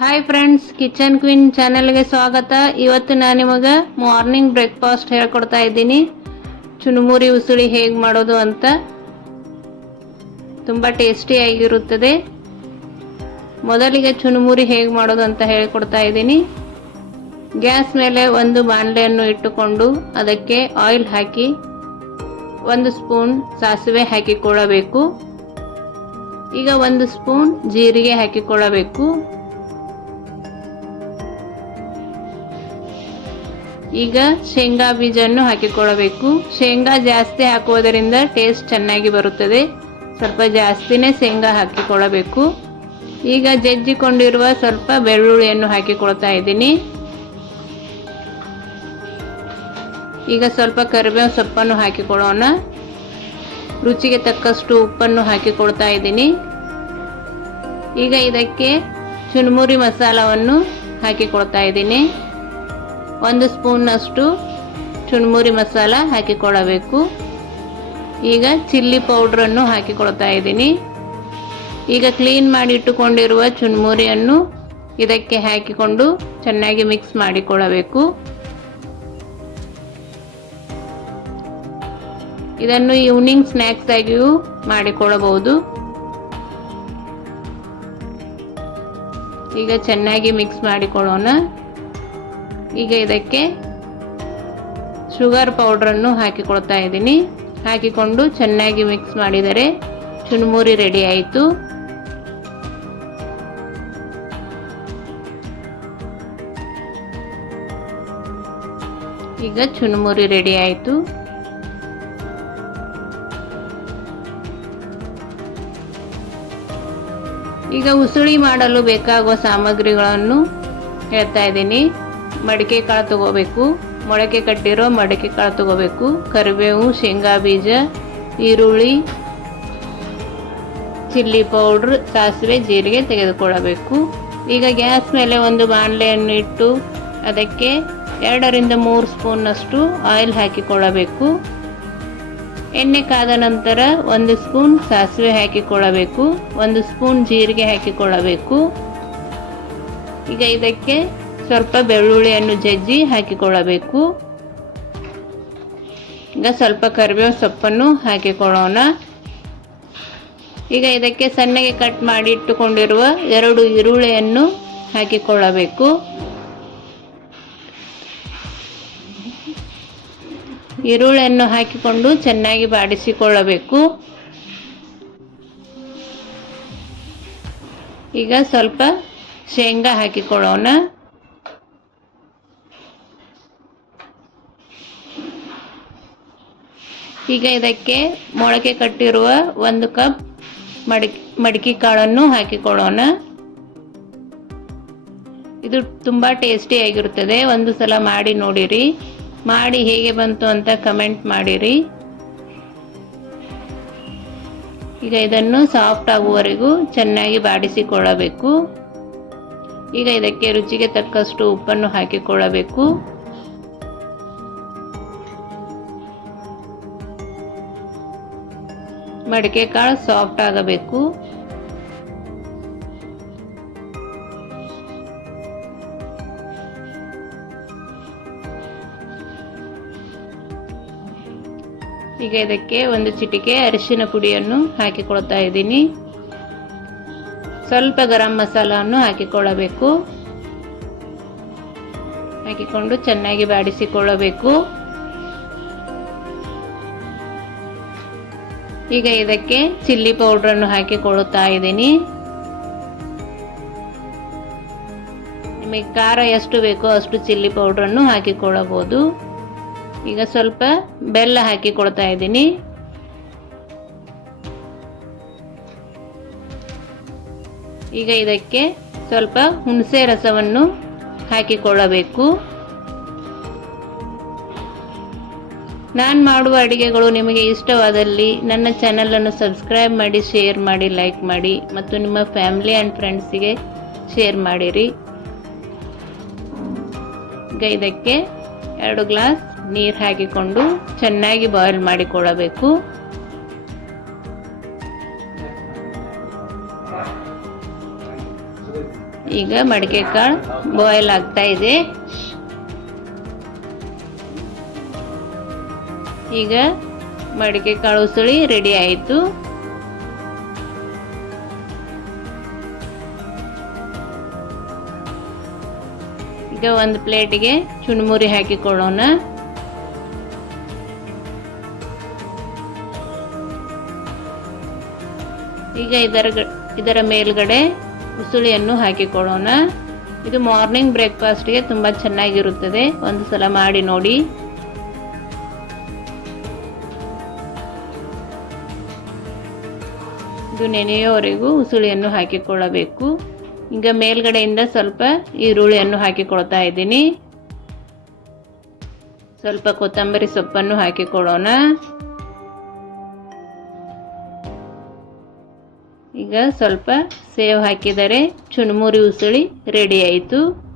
Hi friends, kitchen queen ಚಾನೆಲ್ಗೆ ಸ್ವಾಗತ. ಇವತ್ತು ನಾನು ನಿಮಗೆ ಮಾರ್ನಿಂಗ್ ಬ್ರೇಕ್ಫಾಸ್ಟ್ ಹೇಳ್ಕೊಡ್ತಾ ಇದ್ದೀನಿ. ಚುನುಮುರಿ ಉಸುಳಿ ಹೇಗೆ ಮಾಡೋದು ಅಂತ. ತುಂಬ ಟೇಸ್ಟಿಯಾಗಿರುತ್ತದೆ. ಮೊದಲಿಗೆ ಚುನುಮುರಿ ಹೇಗೆ ಮಾಡೋದು ಅಂತ ಹೇಳ್ಕೊಡ್ತಾ ಇದ್ದೀನಿ. ಗ್ಯಾಸ್ ಮೇಲೆ ಒಂದು ಬಾಣಲೆಯನ್ನು ಇಟ್ಟುಕೊಂಡು ಅದಕ್ಕೆ ಆಯಿಲ್ ಹಾಕಿ 1 ಸ್ಪೂನ್ ಸಾಸಿವೆ ಹಾಕಿಕೊಳ್ಳಬೇಕು. ಈಗ 1 ಸ್ಪೂನ್ ಜೀರಿಗೆ ಹಾಕಿಕೊಳ್ಳಬೇಕು. ಈಗ ಶೇಂಗಾ ಬೀಜವನ್ನು ಹಾಕಿಕೊಳ್ಳಬೇಕು. ಶೇಂಗಾ ಜಾಸ್ತಿ ಹಾಕುವುದರಿಂದ ಟೇಸ್ಟ್ ಚೆನ್ನಾಗಿ ಬರುತ್ತದೆ. ಸ್ವಲ್ಪ ಜಾಸ್ತಿನೇ ಶೇಂಗಾ ಹಾಕಿಕೊಳ್ಳಬೇಕು. ಈಗ ಜಜ್ಜಿಕೊಂಡಿರುವ ಸ್ವಲ್ಪ ಬೆಳ್ಳುಳ್ಳಿಯನ್ನು ಹಾಕಿಕೊಳ್ತಾ ಇದ್ದೀನಿ. ಈಗ ಸ್ವಲ್ಪ ಕರಿಬೇವು ಸೊಪ್ಪನ್ನು ಹಾಕಿಕೊಳ್ಳೋಣ. ರುಚಿಗೆ ತಕ್ಕಷ್ಟು ಉಪ್ಪನ್ನು ಹಾಕಿಕೊಳ್ತಾ ಇದ್ದೀನಿ. ಈಗ ಇದಕ್ಕೆ ಚುನುಮುರಿ ಮಸಾಲವನ್ನು ಹಾಕಿಕೊಳ್ತಾ ಇದ್ದೀನಿ. 1 ಸ್ಪೂನ್ನಷ್ಟು ಚುನುಮುರಿ ಮಸಾಲ ಹಾಕಿಕೊಳ್ಳಬೇಕು. ಈಗ ಚಿಲ್ಲಿ ಪೌಡ್ರನ್ನು ಹಾಕಿಕೊಳ್ತಾ ಇದ್ದೀನಿ. ಈಗ ಕ್ಲೀನ್ ಮಾಡಿ ಇಟ್ಟುಕೊಂಡಿರುವ ಚುನುಮುರಿಯನ್ನು ಇದಕ್ಕೆ ಹಾಕಿಕೊಂಡು ಚೆನ್ನಾಗಿ ಮಿಕ್ಸ್ ಮಾಡಿಕೊಳ್ಳಬೇಕು. ಇದನ್ನು ಈವ್ನಿಂಗ್ ಸ್ನ್ಯಾಕ್ಸ್ ಆಗಿಯೂ ಮಾಡಿಕೊಳ್ಳಬಹುದು. ಈಗ ಚೆನ್ನಾಗಿ ಮಿಕ್ಸ್ ಮಾಡಿಕೊಳ್ಳೋಣ. ಈಗ ಇದಕ್ಕೆ ಶುಗರ್ ಪೌಡ್ರನ್ನು ಹಾಕಿಕೊಳ್ತಾ ಇದ್ದೀನಿ. ಹಾಕಿಕೊಂಡು ಚೆನ್ನಾಗಿ ಮಿಕ್ಸ್ ಮಾಡಿದರೆ ಚುನುಮುರಿ ರೆಡಿ ಆಯಿತು. ಈಗ ಚುನುಮುರಿ ರೆಡಿ ಆಯಿತು. ಈಗ ಉಸುಳಿ ಮಾಡಲು ಬೇಕಾಗುವ ಸಾಮಗ್ರಿಗಳನ್ನು ಹೇಳ್ತಾ ಇದ್ದೀನಿ. ಮಡಿಕೆ ಕಾಳು ತಗೋಬೇಕು. ಮೊಳಕೆ ಕಟ್ಟಿರೋ ಮಡಿಕೆ ಕಾಳು ತಗೋಬೇಕು. ಕರಿಬೇವು, ಶೇಂಗಾ ಬೀಜ, ಈರುಳ್ಳಿ, ಚಿಲ್ಲಿ ಪೌಡ್ರ್, ಸಾಸಿವೆ, ಜೀರಿಗೆ ತೆಗೆದುಕೊಳ್ಳಬೇಕು. ಈಗ ಗ್ಯಾಸ್ ಮೇಲೆ ಒಂದು ಬಾಣಲೆಯನ್ನು ಇಟ್ಟು ಅದಕ್ಕೆ 2 ರಿಂದ 3 ಸ್ಪೂನ್ನಷ್ಟು ಆಯಿಲ್ ಹಾಕಿಕೊಳ್ಳಬೇಕು. ಎಣ್ಣೆ ಕಾದ ನಂತರ 1 ಸ್ಪೂನ್ ಸಾಸಿವೆ ಹಾಕಿಕೊಳ್ಳಬೇಕು. 1 ಸ್ಪೂನ್ ಜೀರಿಗೆ ಹಾಕಿಕೊಳ್ಳಬೇಕು. ಈಗ ಇದಕ್ಕೆ ಸ್ವಲ್ಪ ಬೆಳ್ಳುಳ್ಳಿಯನ್ನು ಜಜ್ಜಿ ಹಾಕಿಕೊಳ್ಳಬೇಕು. ಈಗ ಸ್ವಲ್ಪ ಕರಿಬೇವು ಸೊಪ್ಪನ್ನು ಹಾಕಿಕೊಳ್ಳೋಣ. ಈಗ ಇದಕ್ಕೆ ಸಣ್ಣಗೆ ಕಟ್ ಮಾಡಿ ಇಟ್ಟುಕೊಂಡಿರುವ 2 ಈರುಳ್ಳಿಯನ್ನು ಹಾಕಿಕೊಳ್ಳಬೇಕು. ಈರುಳ್ಳಿಯನ್ನು ಹಾಕಿಕೊಂಡು ಚೆನ್ನಾಗಿ ಬಾಡಿಸಿಕೊಳ್ಳಬೇಕು. ಈಗ ಸ್ವಲ್ಪ ಶೇಂಗಾ ಹಾಕಿಕೊಳ್ಳೋಣ. ಈಗ ಇದಕ್ಕೆ ಮೊಳಕೆ ಕಟ್ಟಿರುವ 1 ಕಪ್ ಮಡಿಕೆ ಕಾಳನ್ನು ಹಾಕಿಕೊಳ್ಳೋಣ. ಇದು ತುಂಬ ಟೇಸ್ಟಿಯಾಗಿರುತ್ತದೆ. ಒಂದು ಸಲ ಮಾಡಿ ನೋಡಿರಿ. ಮಾಡಿ ಹೇಗೆ ಬಂತು ಅಂತ ಕಮೆಂಟ್ ಮಾಡಿರಿ. ಈಗ ಇದನ್ನು ಸಾಫ್ಟ್ ಆಗುವವರೆಗೂ ಚೆನ್ನಾಗಿ ಬಾಡಿಸಿಕೊಳ್ಳಬೇಕು. ಈಗ ಇದಕ್ಕೆ ರುಚಿಗೆ ತಕ್ಕಷ್ಟು ಉಪ್ಪನ್ನು ಹಾಕಿಕೊಳ್ಳಬೇಕು. ಮಡಿಕೆ ಕಾಳು ಸಾಫ್ಟ್ ಆಗಬೇಕು. ಈಗ ಇದಕ್ಕೆ 1 ಚಿಟಿಕೆ ಅರಿಶಿನ ಪುಡಿಯನ್ನು ಹಾಕಿಕೊಳ್ತಾ ಇದ್ದೀನಿ. ಸ್ವಲ್ಪ ಗರಂ ಮಸಾಲವನ್ನು ಹಾಕಿಕೊಳ್ಳಬೇಕು. ಹಾಕಿಕೊಂಡು ಚೆನ್ನಾಗಿ ಬಾಡಿಸಿಕೊಳ್ಳಬೇಕು. ಈಗ ಇದಕ್ಕೆ ಚಿಲ್ಲಿ ಪೌಡ್ರನ್ನು ಹಾಕಿಕೊಳ್ಳುತ್ತಾ ಇದ್ದೀನಿ. ನಿಮಗೆ ಖಾರ ಎಷ್ಟು ಬೇಕೋ ಅಷ್ಟು ಚಿಲ್ಲಿ ಪೌಡ್ರನ್ನು ಹಾಕಿಕೊಳ್ಳಬಹುದು. ಈಗ ಸ್ವಲ್ಪ ಬೆಲ್ಲ ಹಾಕಿಕೊಳ್ತಾ ಇದ್ದೀನಿ. ಈಗ ಇದಕ್ಕೆ ಸ್ವಲ್ಪ ಹುಣಸೆ ರಸವನ್ನು ಹಾಕಿಕೊಳ್ಳಬೇಕು. ನಾನು ಮಾಡುವ ಅಡಿಗೆಗಳು ನಿಮಗೆ ಇಷ್ಟವಾದಲ್ಲಿ ನನ್ನ ಚಾನಲನ್ನು ಸಬ್ಸ್ಕ್ರೈಬ್ ಮಾಡಿ, ಶೇರ್ ಮಾಡಿ, ಲೈಕ್ ಮಾಡಿ ಮತ್ತು ನಿಮ್ಮ ಫ್ಯಾಮಿಲಿ ಆ್ಯಂಡ್ ಫ್ರೆಂಡ್ಸಿಗೆ ಶೇರ್ ಮಾಡಿರಿ. ಈಗ ಇದಕ್ಕೆ 2 ಗ್ಲಾಸ್ ನೀರು ಹಾಕಿಕೊಂಡು ಚೆನ್ನಾಗಿ ಬಾಯ್ಲ್ ಮಾಡಿಕೊಳ್ಳಬೇಕು. ಈಗ ಮಡಿಕೆ ಕಾಳು ಬಾಯ್ಲ್ ಆಗ್ತಾ ಇದೆ. ಈಗ ಮಡಿಕೆ ಕಾಳು ಉಸುಳಿ ರೆಡಿ ಆಯಿತು. ಈಗ ಒಂದು ಪ್ಲೇಟಿಗೆ ಚುನ್ಮುರಿ ಹಾಕಿಕೊಳ್ಳೋಣ. ಈಗ ಇದರ ಮೇಲ್ಗಡೆ ಉಸುಳಿಯನ್ನು ಹಾಕಿಕೊಳ್ಳೋಣ. ಇದು ಮಾರ್ನಿಂಗ್ ಬ್ರೇಕ್ಫಾಸ್ಟ್ಗೆ ತುಂಬ ಚೆನ್ನಾಗಿರುತ್ತದೆ. ಒಂದು ಸಲ ಮಾಡಿ ನೋಡಿ. ಇದು ನೆನೆಯುವವರೆಗೂ ಉಸುಳಿಯನ್ನು ಹಾಕಿಕೊಳ್ಳಬೇಕು. ಈಗ ಮೇಲ್ಗಡೆಯಿಂದ ಸ್ವಲ್ಪ ಈರುಳ್ಳಿಯನ್ನು ಹಾಕಿಕೊಳ್ತಾ ಇದ್ದೀನಿ. ಸ್ವಲ್ಪ ಕೊತ್ತಂಬರಿ ಸೊಪ್ಪನ್ನು ಹಾಕಿಕೊಳ್ಳೋಣ. ಈಗ ಸ್ವಲ್ಪ ಸೇವ್ ಹಾಕಿದರೆ ಚುನ್ಮುರಿ ಉಸುಳಿ ರೆಡಿ ಆಯಿತು.